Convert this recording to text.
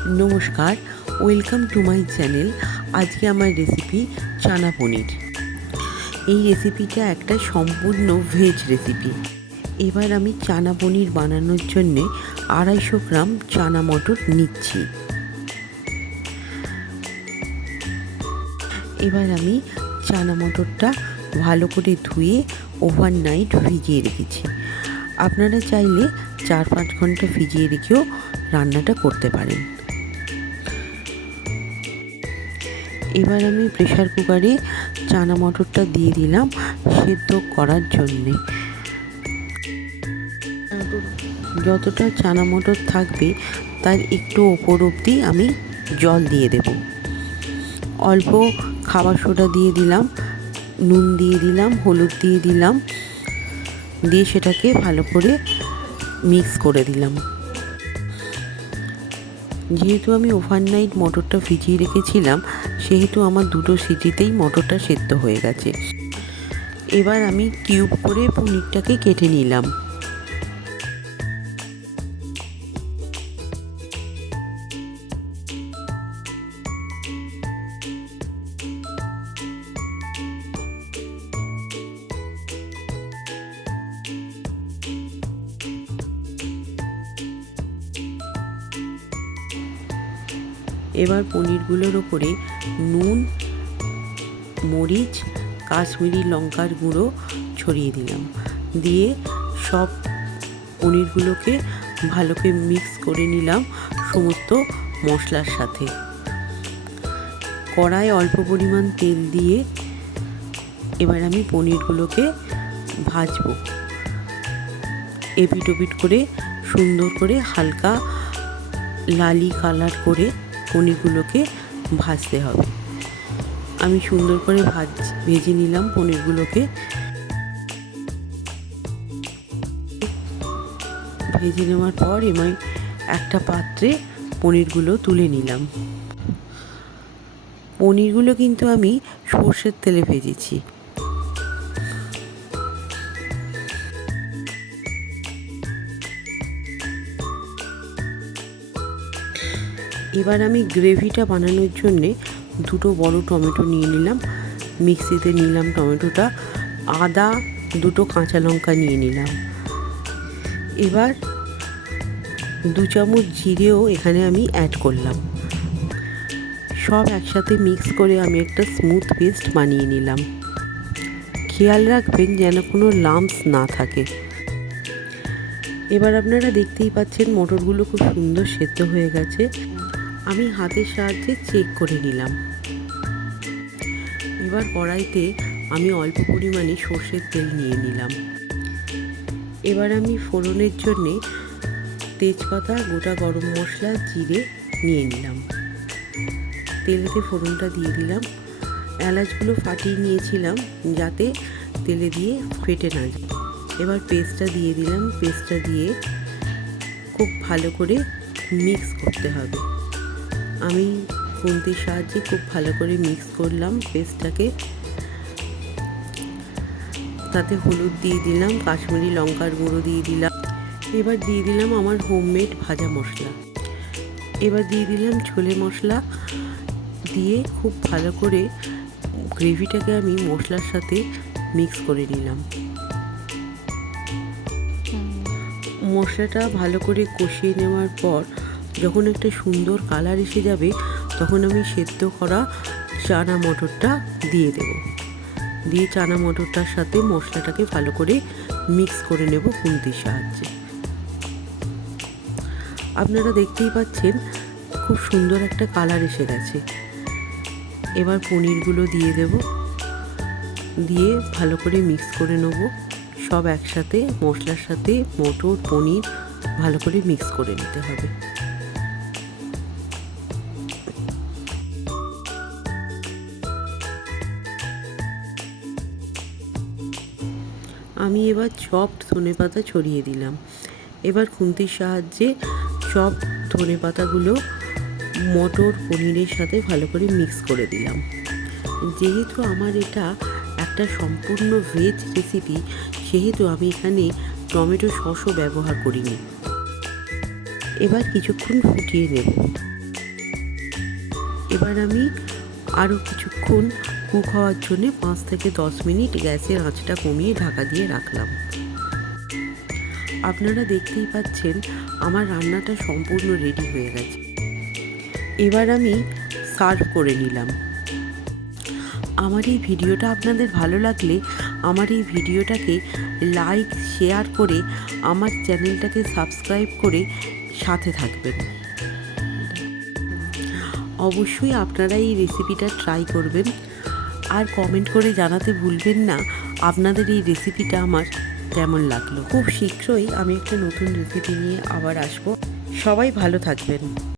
নমস্কার, welcome to my channel. আজকে আমার রেসিপি চানা পনির। এই রেসিপিটা একটা সম্পূর্ণ ভেজ রেসিপি। এবার আমি চানা পনির বানানোর জন্যে 250 গ্রাম চানা মটর নিচ্ছি। এবার আমি চানা মটরটা ভালো করে ধুয়ে ওভারনাইট ভিজিয়ে রেখেছি। আপনারা চাইলে 4-5 ঘন্টা ভিজিয়ে রেখেও রান্নাটা করতে পারেন। এবার আমি প্রেসার কুকারে চানা মটরটা দিয়ে দিলাম সেদ্ধ করার জন্যে। যতটা চানা মটর থাকবে তার একটু ওপর অবধি আমি জল দিয়ে দেব। অল্প খাবার সোডা দিয়ে দিলাম, নুন দিয়ে দিলাম, হলুদ দিয়ে দিলাম, দিয়ে সেটাকে ভালো করে মিক্স করে দিলাম। যেহেতু আমি ওভারনাইট মটরটা ভিজিয়ে রেখেছিলাম সেহেতু আমার 2 সিটিতেই মটরটা সেদ্ধ হয়ে গেছে। এবার আমি কিউব করে পনিরটাকে কেটে নিলাম। এবার পনিরগুলোর ওপরে নুন, মরিচ, কাশ্মীরি লঙ্কার গুঁড়ো ছড়িয়ে দিলাম, দিয়ে সব পনিরগুলোকে ভালো করে মিক্স করে নিলাম সমস্ত মশলার সাথে। কড়ায় অল্প পরিমাণ তেল দিয়ে এবার আমি পনিরগুলোকে ভাজবো। এপিট ওপিট করে সুন্দর করে হালকা লালি কালার করে পনিরগুলোকে ভাজতে হবে। আমি সুন্দর করে ভেজে নিলাম পনিরগুলোকে। ভেজে নেওয়ার পর আমি একটা পাত্রে পনিরগুলো তুলে নিলাম। পনিরগুলো কিন্তু আমি সর্ষের তেলে ভেজেছি। এবার আমি গ্রেভিটা বানানোর জন্যে 2 বড় টমেটো নিয়ে নিলাম, মিক্সিতে নিলাম টমেটোটা, আদা 2 কাঁচা লঙ্কা নিয়ে নিলাম। এবার 2 চামচ জিরেও এখানে আমি অ্যাড করলাম। সব একসাথে মিক্স করে আমি একটা স্মুথ পেস্ট বানিয়ে নিলাম। খেয়াল রাখবেন যেন কোনো লাম্পস না থাকে। এবার আপনারা দেখতেই পাচ্ছেন মটরগুলো খুব সুন্দর সেদ্ধ হয়ে গেছে। আমি হাতের সাহায্যে চেক করে নিলাম। এবার কড়াইতে আমি অল্প পরিমাণে সর্ষের তেল নিয়ে নিলাম। এবার আমি ফোড়নের জন্যে তেজপাতা, গোটা গরম মশলা, জিরে নিয়ে নিলাম। তেলেতে ফোড়নটা দিয়ে দিলাম। এলাচগুলো ফাটিয়ে নিয়েছিলাম যাতে তেলে দিয়ে ফেটে না যায়। এবার পেস্টটা দিয়ে দিলাম। পেস্টটা দিয়ে খুব ভালো করে মিক্স করতে হবে। আমি খুন্তির সাহায্যে খুব ভালো করে মিক্স করলাম পেস্টটাকে। তাতে হলুদ দিয়ে দিলাম, কাশ্মীরি লঙ্কার গুঁড়ো দিয়ে দিলাম। এবার দিয়ে দিলাম আমার হোমমেড ভাজা মশলা। এবার দিয়ে দিলাম ছোলে মশলা। দিয়ে খুব ভালো করে গ্রেভিটাকে আমি মশলার সাথে মিক্স করে নিলাম। মশলাটা ভালো করে কষিয়ে নেওয়ার পর যখন একটা সুন্দর কালার এসে যাবে তখন আমি সেদ্ধ করা চানা মটরটা দিয়ে দেব। দিয়ে চানা মটরটার সাথে মশলাটাকে ভালো করে মিক্স করে নেব খুন্তির সাহায্যে। আপনারা দেখতেই পাচ্ছেন খুব সুন্দর একটা কালার এসে গেছে। এবার পনিরগুলো দিয়ে দেব, দিয়ে ভালো করে মিক্স করে নেব। সব একসাথে মশলার সাথে মটর পনির ভালো করে মিক্স করে নিতে হবে। আমি এবার চপড ধনেপাতা ছড়িয়ে দিলাম। এবার খুন্তির সাহায্যে সব ধনেপাতাগুলো মটর পনিরের সাথে ভালো করে মিক্স করে দিলাম। যেহেতু আমার এটা একটা সম্পূর্ণ ভেজ রেসিপি সেহেতু আমি এখানে টমেটো সসও ব্যবহার করিনি। এবার কিছুক্ষণ ফুটিয়ে নেব। এবার আমি আরও কিছুক্ষণ কুক হওয়ার জন্যে 5 থেকে 10 মিনিট গ্যাসের আঁচটা কমিয়ে ঢাকা দিয়ে রাখলাম। আপনারা দেখতেই পাচ্ছেন আমার রান্নাটা সম্পূর্ণ রেডি হয়ে গেছে। এবার আমি সার্ভ করে নিলাম। আমার এই ভিডিওটা আপনাদের ভালো লাগলে আমার এই ভিডিওটাকে লাইক শেয়ার করে আমার চ্যানেলটাকে সাবস্ক্রাইব করে সাথে থাকবেন। অবশ্যই আপনারা এই রেসিপিটা ট্রাই করবেন আর কমেন্ট করে জানাতে ভুলবেন না আপনাদের এই রেসিপিটা আমার কেমন লাগলো। খুব শীঘ্রই আমি একটা নতুন রেসিপি নিয়ে আবার আসবো। সবাই ভালো থাকবেন।